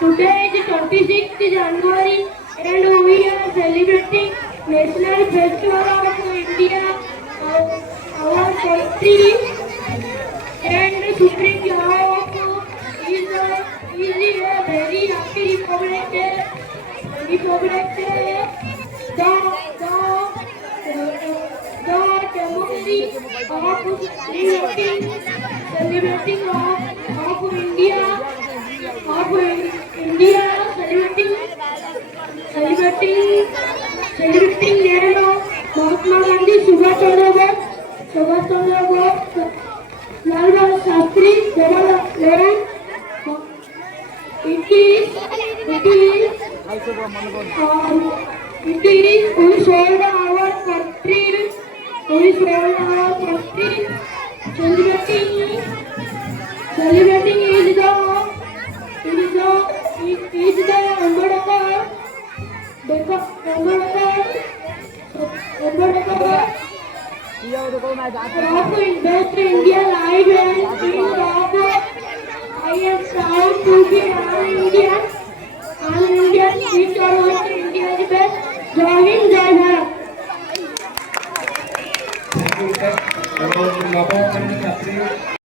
Today is 26th January and we are celebrating National Festival of India, our country, and Supreme Court is a very happy Republic Day. The democracy of celebrating of India. Celebrating name of Mahatma Gandhi, Subhash Chandra Bose, Lal Bahadur Shastri, Jawaharlal Nehru. It is we sold our country. Celebrating is the Ambedkar India live and I am proud to be an Indian. Which are India is best. Jai Hind, Jai Bharat.